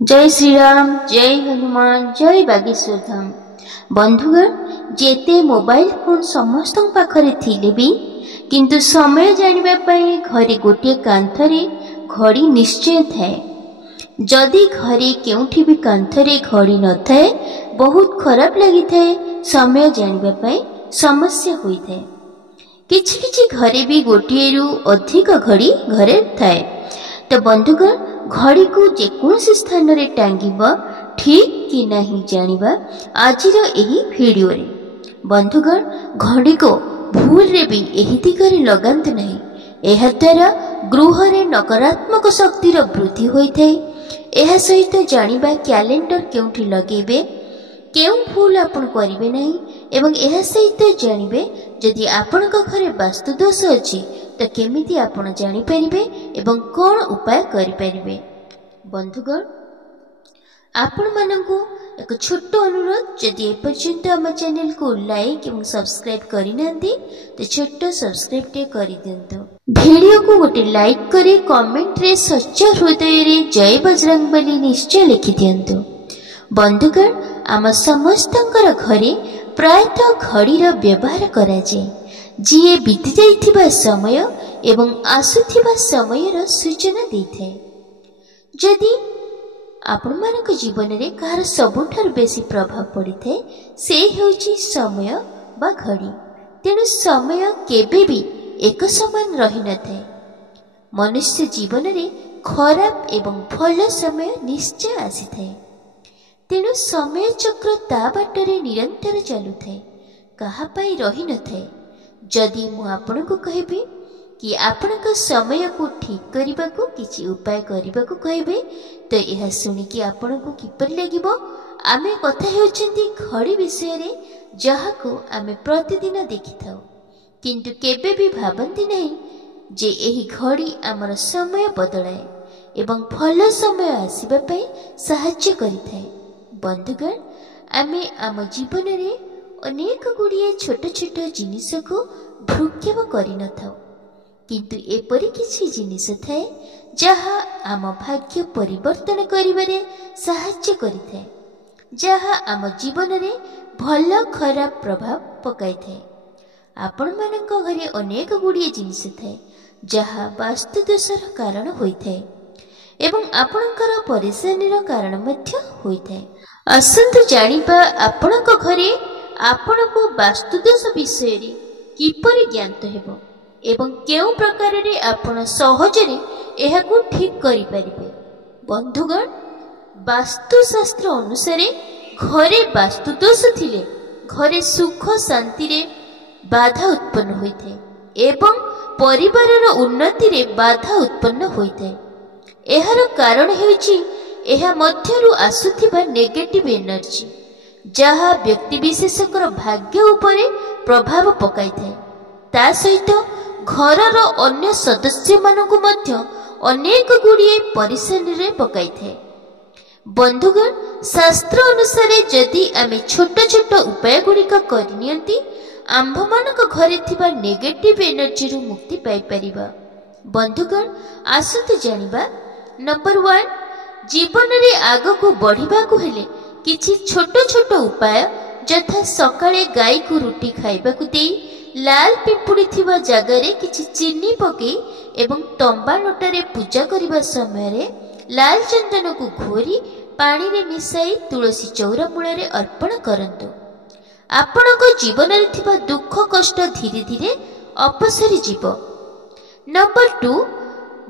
जय श्री राम, जय हनुमान, जय बागेश्वर धाम। बंधुगण, जेते मोबाइल फोन समस्त पाखरे थिले भी किंतु समय जानिबा पई घरे गोटे कांथरे घड़ी निश्चय थाए। जदि घरे केउठी भी कांथरे घड़ी न थाए बहुत खराब लगी थाए। समय जानिबा पई समस्या होई थाए। किछि किछि घरे भी गोटे रु अधिक घड़ी घरे थाए। तो बंधुगण, घड़ी को जेकोसी स्थान रे टांगिबा ठीक कि नहीं जानिबा आजिर एही वीडियो रे। बंधुगण, घड़ी को भूल रे भी एही दिगरे लगांतु नहीं। एहा द्वारा गृह रे नकारात्मक शक्तिर वृद्धि होई थाए। एहा सहित जानिबा कैलेंडर केउठी लगेबे, केउ भूल आपण करिवे नहीं एवं एहा सहित जानिबे जदि आपणक घरे वास्तु दोष अछि तो केमिति आपण जानि परिबे एवं कोन उपाय करि परिबे। बंधुगण, आपण मानकु एक छोट अनुरोध, जदि ए पर्यंत हम चैनल को लाइक एवं सब्सक्राइब करि नंदी तो छोट सब्सक्राइब टे करि दियंतु। वीडियो को गोटे लाइक करे कमेंट रे सच्चा हृदय रे जय बजरंगबली निश्चय लिखि दियंतु। बंधुगण, आम समस्तंकर घरे प्रायतः घड़ीर व्यवहार करा जाए, जीए बीती जाइथिबा समय एवं आसुथिबा समयर सूचना देइथाए। जदि आपण मानक जीवन रे कार सबुठार बेसी प्रभाव पड़ी थाए से हेउची समय बा घड़ी। तेणु समय केबे भी एक समान रही न थाए। मनुष्य जीवन रे खराब एवं भल समय निश्चय आसी थाए। तेणु समय चक्र ता बाटरे निरंतर चलु थाए, कहा पाई रही न थाए। जदि मु आपण को कहबी कि आपणक समय को ठीक करने को किसी उपाय करने को कहबे तो यह शुणिकी आपण को किपर लगिबो। आमे कथा हेउचंती घड़ी विषय रे, जहा को आमे प्रतिदिन देखि थाउ किंतु केबे भी भाबंती नहीं जे एही घड़ी आमर समय बदलाए एवं भल समय आसीबा पई सहाय्य करिथाए। बंधुगण, आमे आम जीवन रे अनेक गुड़िए छोट छोट जिनिस को भ्रूक्षेप करि न थाउ किंतु एपरि किछि जिनिस थाए जहा आम भाग्य परिवर्तन करिबारे सहाय्य करिथाए, जहा आम जीवन रे भल खराब प्रभाव पकाई थाए। आपण मानक घरे अनेक गुड़िए जिनिस थाए जहा वास्तु दोषर कारण होइथाए एवं आपणकर परेशानीर कारण मध्य होइथाए। असंतु जानिबा आपणक घरे आपणको वास्तु दोष विषय रे किपरि ज्ञात हेबो एवं केउ प्रकार रे आपण सहजरे एहाकु ठीक करि परिबे। बंधुगण, वास्तुशास्त्र अनुसार घरे वास्तु दोष थिले घरे सुख शांति रे बाधा उत्पन्न होइथाए एवं परिवारर उन्नति रे बाधा उत्पन्न होइथाए। एहार कारण हेउची एहा मध्यरु आसुथिबा नेगेटिव एनर्जी, जहा व्यक्ति विशेषकर भाग्य उपरे प्रभाव पकाई थाए। ता सहित घरर अन्य सदस्य मानकु मध्य अनेक गुड़िए परेशानी रे पकाई थाए। बंधुगण, शास्त्र अनुसार जदि आमे छोट छोट उपाय गुड़िक करनियंती आंभ मानक घरे थिबा नेगेटिव एनर्जी रु मुक्ति पाई परिबा। बंधुगण, आसंतु जानिबा। नंबर 1, जीवन रे आग को बढ़िबा को हेले किछि छोट छोट उपाय, जथा सकाळे गाई को रुटी खाइबा को देई लाल पिंपुड़ी थिबा जगह रे किछि चीनी पके एवं तंबा नोटारे पूजा करिबा समय रे लाल चंदन को घोरी पानी रे मिसाई तुलसी चौरा मूल रे अर्पण करंतु। आपणक जीवन रे थिबा दुख कष्ट धीरे धीरे अपसरी जीव। नंबर 2,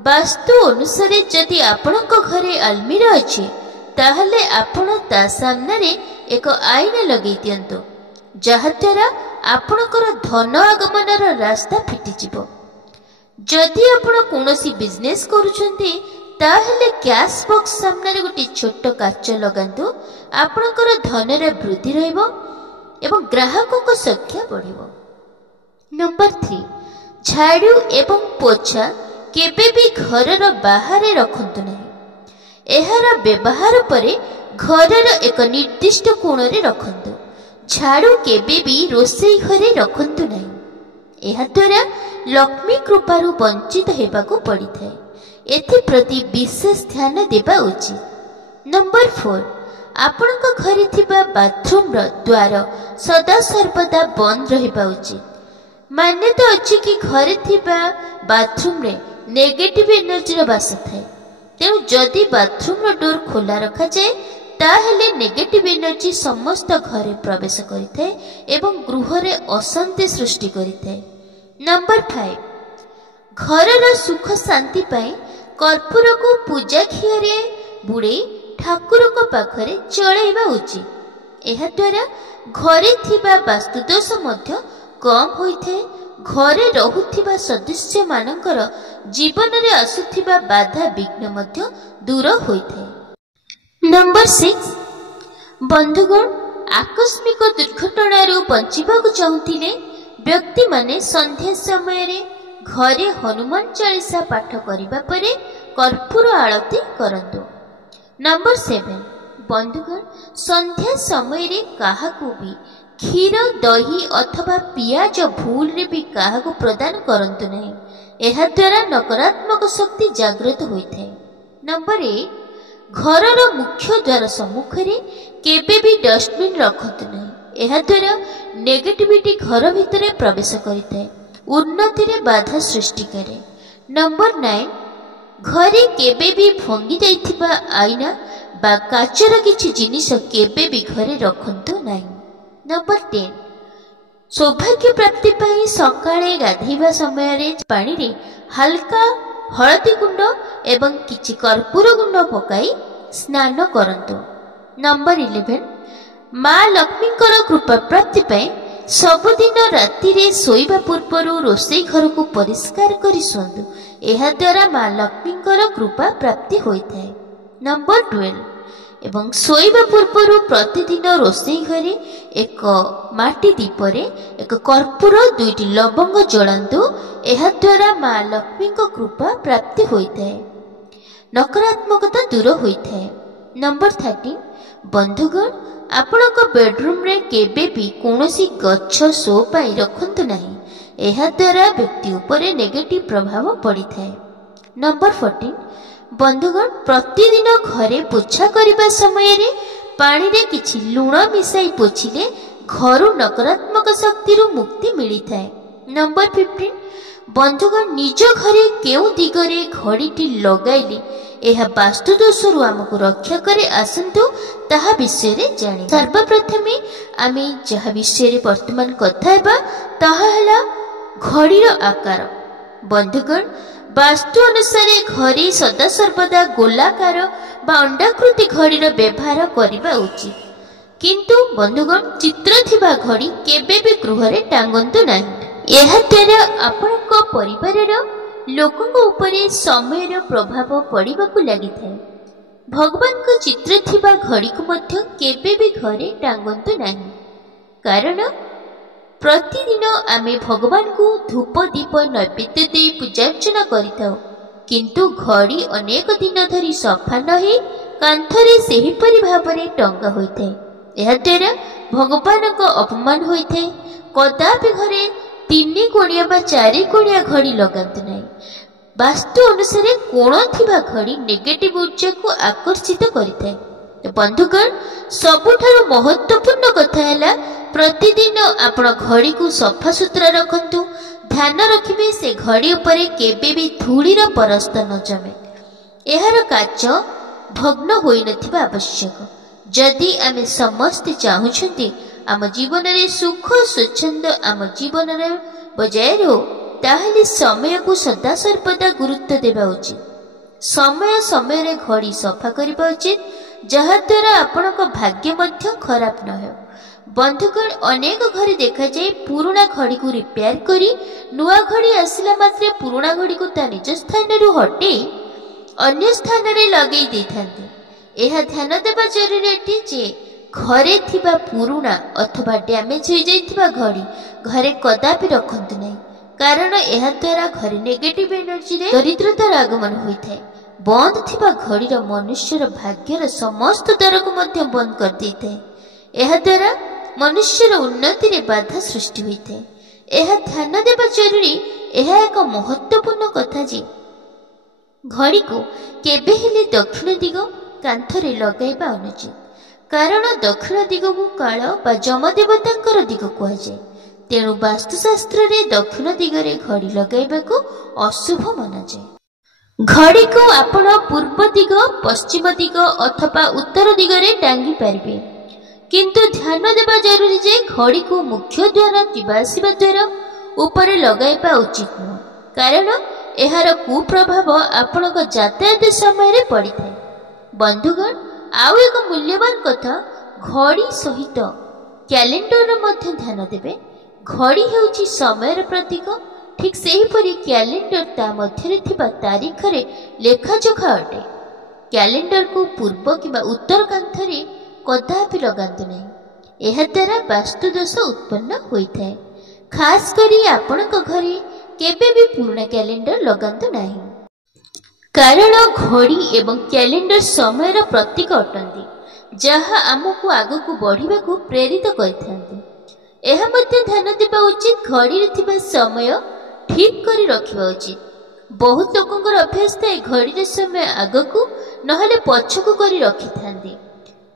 वास्तु अनुसार जदि आपणक घरे अलमीरा अछि ताहले आपण ता सामने रे एक आईना लगेई दियंतु, जहा द्वारा आपणकर धन आगमनर रास्ता फिटी जिवो। जदि आपण कोनोसी बिजनेस करूछंती ताहले कैश बॉक्स सामने रे गोटे छोट काच लगांतु। आपणकर धन रे वृद्धि रहइबो एवं ग्राहकों को संख्या बढ़िबो। नंबर 3, झाड़ू एवं पोछा केबे भी घरर बाहर रखंतु नहीं। एहार व्यवहार परे घरर एक निर्दिष्ट कोण रे रखंतु। झाड़ू केबे भी रोसई घरे रखंतु नहीं। एहा द्वारा लक्ष्मी कृपारु वंचित हेबाकु पड़ी थाए। एथि प्रति विशेष ध्यान देबा उचित। नंबर 4 आपणक घरे थिबा बाथरूम द्वार सदा सर्वदा बंद रहिबा उचित। मान्यता अछि कि घरे थिबा बाथरूम रे नेगेटिव एनर्जी बास थाए। तेणु जदि बाथरूम डोर खोला रखा जाए ताहेले नेगेटिव एनर्जी समस्त घरे प्रवेश करिथाए एवं गृह रे अशांति सृष्टि करिथाए। नंबर 5 घरर सुख शांति पाई कर्पूर को पूजा खियारे बुड़े ठाकुर को पाखरे चढ़ाइबा उचित। एहा द्वारा घरे थिबा वास्तुदोष मध्य कम होइथे। घरे रहुथिबा सदस्य मानकर जीवन रे आसुथिबा बाधा विघ्न मध्य दूर होइथे। नंबर 6 बंधुगण आकस्मिक दुर्घटना बंचिबाकु चाहुथिले व्यक्ति माने संध्या समय रे घरे हनुमान चालीसा पाठ करिबा परे कर्पूर आरती करंतु। नंबर 7 बंधुगण संध्या समय रे काहाकु भी क्षीर दही अथवा पियाज भूल रे भी काहाकु प्रदान करंतु नहीं। एहा द्वारा नकारात्मक शक्ति जागृत होइଥାଏ। नंबर 8 घरर मुख्य द्वार सम्मुखरे केबे भी डस्टबिन रखतु नहीं। एहा द्वारा नेगेटिविटी घर भितरे प्रवेश करिଥାଏ, उन्नति रे बाधा सृष्टि करे। नंबर 9 घरे केबे भी भंगी जाइथिबा आईना बा काचर किछि जिनिस केबे भी घरे रखंतु नाही। नंबर 10 सौभाग्य प्राप्ति पाई सकाळे गाधैबा समय रे पानी रे हल्का हळदी गुंड एवं किछि कर्पूर गुंड पकाई स्नान करंतु। नंबर 11 मां लक्ष्मी कृपा प्राप्ति पाई सबुदिन राति रे सोइबा पूर्व रोषेई घर को परिष्कार करी सुंदु। एहा द्वारा मां लक्ष्मी कृपा प्राप्ति होइଥାଏ। नंबर 12 एवं सोइबा पूर्व प्रतिदिन रोषेई घरे एक माटी दीपरे एक कर्पूर 2टी लवंग जलांतु। एहा द्वारा मां लक्ष्मी कृपा प्राप्ति होइଥାଏ, नकारात्मकता दूर होइଥାଏ। नंबर 13 बंधुगण आपणक बेडरूम रे केबे भी कोनोसी गच्छ शो पाई रखंतु नाही। एहा द्वारा व्यक्ति उपरे नेगेटिव प्रभाव पड़िଥାଏ। नंबर 14 बंधुगण प्रतिदिन घरे पोछा करबा समय रे पानी रे किछि लूण मिसाई पोछिले घरु नकारात्मक शक्ति रु मुक्ति मिलिଥାଏ। नंबर 15 बंधुगण निज घरे केउ दिगरे घड़ीटी लगाइले एहा वास्तु दोषरु आमको रक्षा करे आसंतु ताहा विषय रे जानि। सर्वप्रथमे आमे जहा विषय रे वर्तमान कथा हेबा ताहा हला घड़ीर आकार। बंधुगण वास्तु अनुसार घरे सदा सर्वदा गोलाकार बा अंडाकृति घड़ीर व्यवहार करबा उचित, किंतु बंधुगण चित्र थिबा घड़ी केबे भी गृह रे टांगंतु नाही। एहा द्वारा आपनक परिवारर लोकंक उपरे समयर प्रभाव पड़िबाकु लागिଥାଏ। भगवान को चित्र थिबा घड़ी को मध्य केबे भी घरे टांगंतु नाही, कारण प्रतिदिन आमे भगवान को धूप दीप नैवेद्य दे पूजार्चना करिथाउ, किंतु घड़ी अनेक दिन धरी सफा नहे कांथरे सेही परि भाबरे टंगा होइଥାଏ। एहा द्वारा भगवान को अपमान होइଥାଏ। कदापि घरे 3 कोणिया बा 4 कोणिया घड़ी लगांतु नाही। वास्तु अनुसार कोण थिबा घड़ी नेगेटिव ऊर्जा को आकर्षित करिଥାଏ। तो बंधुगण सबुठारु महत्वपूर्ण कथा हैला प्रतिदिन आपण घड़ी को सफा सुतरा रखंतु। ध्यान रखिबे से घड़ी उपरे केबे भी धूलीर परस्त न जमे, एहार काच भग्न होई नथिबा आवश्यक। जदि आमे समस्त चाहुछंती आम जीवन रे सुख स्वच्छंद आम जीवन रे बजाय रहो, ताहले समय को सदा सर्वदा गुरुत्व देबा उचित। समय समय रे घड़ी सफा करबा उचित, जहा द्वारा आपनक भाग्य मध्य खराब न हो। बंधुगण अनेक घरे देखा जाए पुराना घड़ी को रिपेयर करी नुआ घड़ी आसिला मात्रे पुराना घड़ी को ता निज स्थान रु हटे अन्य स्थान रे लगेई देथांते। एहा ध्यान देबा जरूरी अटे जे घरे थिबा पुराना अथवा डैमेज हो जाइथिबा घड़ी घरे कदापि रखंतु नहीं, कारण एहा द्वारा घरे नेगेटिव एनर्जी रे दरिद्रतार आगमन होइଥାଏ। बंद थिबा घड़ीर मनुष्यर भाग्यर समस्त द्वार को मध्य बंद कर देइଥାଏ। एहा द्वारा मनुष्यर उन्नति रे बाधा सृष्टि होइଥାଏ। एहा ध्यान देबा जरूरी। एहा एक महत्वपूर्ण कथा जे घड़ी को केबे हेले दक्षिण दिग କାନ୍ଥରେ ଲଗାଇବା ଅନୁଚିତ। କାରଣ ଦକ୍ଷିଣ ଦିଗକୁ କାଳ ବା ଯମଦେବତାଙ୍କର ଦିଗ କୁହାଯାଏ। ତେଣୁ ବାସ୍ତୁଶାସ୍ତ୍ରରେ ଦକ୍ଷିଣ ଦିଗରେ ଘଡ଼ି ଲଗାଇବାକୁ ଅଶୁଭ ମନାଯାଏ। ଘଡ଼ିକୁ ଆପଣ ପୂର୍ବ ଦିଗ, ପଶ୍ଚିମ ଦିଗ ଅଥବା ଉତ୍ତର ଦିଗରେ ଟାଙ୍ଗି ପାରିବେ। କିନ୍ତୁ ଧ୍ୟାନ ଦେବା ଜରୁରୀ ଯେ ଘଡ଼ିକୁ ମୁଖ୍ୟ ଦ୍ୱାର ଯିବା ଆସିବା ଦ୍ୱାର ଉପରେ ଲଗାଇବା ଉଚିତ ନୁହେଁ, କାରଣ ଏହାର କୁପ୍ରଭାବ ଆପଣଙ୍କ ଯାତାୟାତ ସମୟରେ ପଡ଼ିଥାଏ। ବନ୍ଧୁଗଣ, ଆଉ ଏକ ମୂଲ୍ୟବାନ କଥା, ଘଡ଼ି ସହିତ କ୍ୟାଲେଣ୍ଡର ମଧ୍ୟ ଧ୍ୟାନ ଦେବେ। ଘଡ଼ି ହେଉଛି ସମୟର ପ୍ରତୀକ, ଠିକ୍ ସେହିପରି କ୍ୟାଲେଣ୍ଡର ତା ମଧ୍ୟରେ ଥିବା ତାରିଖରେ ଲେଖାଜୋଖା ଅଟେ। କ୍ୟାଲେଣ୍ଡରକୁ ପୂର୍ବ କିମ୍ବା ଉତ୍ତର କାନ୍ଥରେ କଦାପି ଲଗାନ୍ତୁ ନାହିଁ, ଏହାଦ୍ୱାରା ବାସ୍ତୁଦୋଷ ଉତ୍ପନ୍ନ ହୋଇଥାଏ। ଖାସ୍ କରି ଆପଣଙ୍କ ଘରେ କେବେ ବି ପୁରୁଣା କ୍ୟାଲେଣ୍ଡର ଲଗାନ୍ତୁ ନାହିଁ, କାରଣ ଘଡ଼ି ଏବଂ କ୍ୟାଲେଣ୍ଡର ସମୟର ପ୍ରତୀକ ଅଟନ୍ତି, ଯାହା ଆମକୁ ଆଗକୁ ବଢ଼ିବାକୁ ପ୍ରେରିତ କରିଥାନ୍ତି। ଏହା ମଧ୍ୟ ଧ୍ୟାନ ଦେବା ଉଚିତ, ଘଡ଼ିରେ ଥିବା ସମୟ ଠିକ୍ କରି ରଖିବା ଉଚିତ। ବହୁତ ଲୋକଙ୍କର ଅଭ୍ୟାସ ଥାଏ ଘଡ଼ିର ସମୟ ଆଗକୁ ନହେଲେ ପଛକୁ କରି ରଖିଥାନ୍ତି।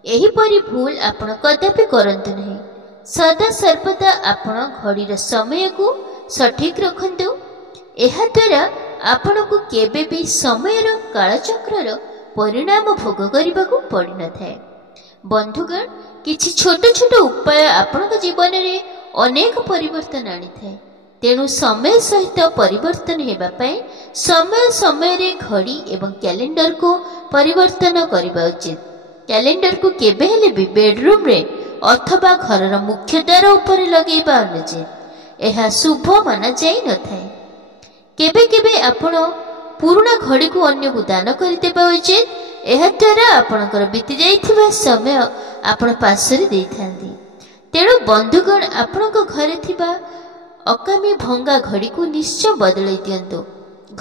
ଏହିପରି ଭୁଲ ଆପଣ କଦାପି କରନ୍ତୁ ନାହିଁ। ସଦା ସର୍ବଦା ଆପଣ ଘଡ଼ିର ସମୟକୁ ସଠିକ୍ ରଖନ୍ତୁ। ଏହାଦ୍ୱାରା ଆପଣଙ୍କୁ କେବେ ବି ସମୟର କାଳଚକ୍ରର ପରିଣାମ ଭୋଗ କରିବାକୁ ପଡ଼ିନଥାଏ। ବନ୍ଧୁଗଣ, କିଛି ଛୋଟ ଛୋଟ ଉପାୟ ଆପଣଙ୍କ ଜୀବନରେ ଅନେକ ପରିବର୍ତ୍ତନ ଆଣିଥାଏ। ତେଣୁ ସମୟ ସହିତ ପରିବର୍ତ୍ତନ ହେବା ପାଇଁ ସମୟ ସମୟରେ ଘଡ଼ି ଏବଂ କ୍ୟାଲେଣ୍ଡରକୁ ପରିବର୍ତ୍ତନ କରିବା ଉଚିତ। କ୍ୟାଲେଣ୍ଡରକୁ କେବେ ହେଲେ ବି ବେଡରୁମ୍ରେ ଅଥବା ଘରର ମୁଖ୍ୟ ଦ୍ୱାର ଉପରେ ଲଗାଇବା ଅନୁଚିତ, ଏହା ଶୁଭ ମନାଯାଇନଥାଏ। କେବେ କେବେ ଆପଣ ପୁରୁଣା ଘଡ଼ିକୁ ଅନ୍ୟକୁ ଦାନ କରିଦେବା ଉଚିତ। ଏହାଦ୍ୱାରା ଆପଣଙ୍କର ବିତି ଯାଇଥିବା ସମୟ ଆପଣ ପାଶରେ ଦେଇଥାନ୍ତି। ତେଣୁ ବନ୍ଧୁଗଣ, ଆପଣଙ୍କ ଘରେ ଥିବା ଅକାମୀ ଭଙ୍ଗା ଘଡ଼ିକୁ ନିଶ୍ଚୟ ବଦଳାଇ ଦିଅନ୍ତୁ।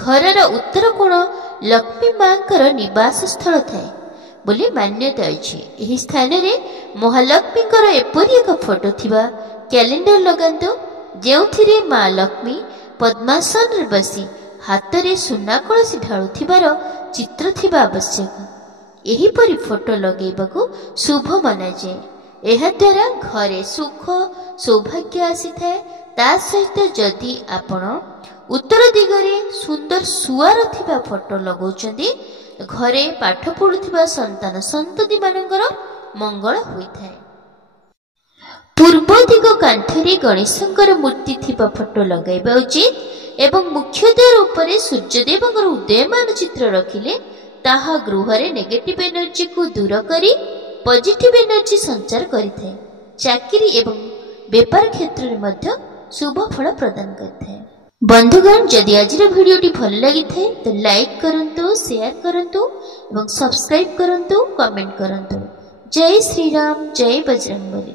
ଘରର ଉତ୍ତର କୋଣ ଲକ୍ଷ୍ମୀ ମାଙ୍କର ନିବାସ ସ୍ଥଳ ଥାଏ ବୋଲି ମାନ୍ୟତା ଅଛି। ଏହି ସ୍ଥାନରେ ମହାଲକ୍ଷ୍ମୀଙ୍କର ଏପରି ଏକ ଫଟୋ ଥିବା କ୍ୟାଲେଣ୍ଡର ଲଗାନ୍ତୁ, ଯେଉଁଥିରେ ମା ଲକ୍ଷ୍ମୀ ପଦ୍ମାସନରେ ବସି ହାତରେ ସୁନା କଳସୀ ଢାଳୁଥିବାର ଚିତ୍ର ଥିବା ଆବଶ୍ୟକ। ଏହିପରି ଫଟୋ ଲଗାଇବାକୁ ଶୁଭ ମନାଯାଏ। ଏହାଦ୍ୱାରା ଘରେ ସୁଖ ସୌଭାଗ୍ୟ ଆସିଥାଏ। ତା ସହିତ ଯଦି ଆପଣ ଉତ୍ତର ଦିଗରେ ସୁନ୍ଦର ଶୁଆର ଥିବା ଫଟୋ ଲଗାଉଛନ୍ତି, ଘରେ ପାଠ ପଢୁଥିବା ସନ୍ତାନ ସନ୍ତତିମାନଙ୍କର ମଙ୍ଗଳ ହୋଇଥାଏ। ପୂର୍ବ ଦିଗ କାନ୍ଥରେ ଗଣେଶଙ୍କର ମୂର୍ତ୍ତି ଥିବା ଫଟୋ ଲଗାଇବା ଉଚିତ ଏବଂ ମୁଖ୍ୟ ଦ୍ୱାର ଉପରେ ସୂର୍ଯ୍ୟଦେବଙ୍କର ଉଦୟମାନ ଚିତ୍ର ରଖିଲେ ତାହା ଗୃହରେ ନେଗେଟିଭ ଏନର୍ଜିକୁ ଦୂର କରି ପଜିଟିଭ ଏନର୍ଜି ସଞ୍ଚାର କରିଥାଏ। ଚାକିରି ଏବଂ ବେପାର କ୍ଷେତ୍ରରେ ମଧ୍ୟ ଶୁଭ ଫଳ ପ୍ରଦାନ କରିଥାଏ। ବନ୍ଧୁଗଣ, ଯଦି ଆଜିର ଭିଡ଼ିଓଟି ଭଲ ଲାଗିଥାଏ ତ ଲାଇକ୍ କରନ୍ତୁ, ସେୟାର କରନ୍ତୁ ଏବଂ ସବସ୍କ୍ରାଇବ୍ କରନ୍ତୁ, କମେଣ୍ଟ କରନ୍ତୁ। ଜୟ ଶ୍ରୀରାମ, ଜୟ ବଜରଙ୍ଗବଲି।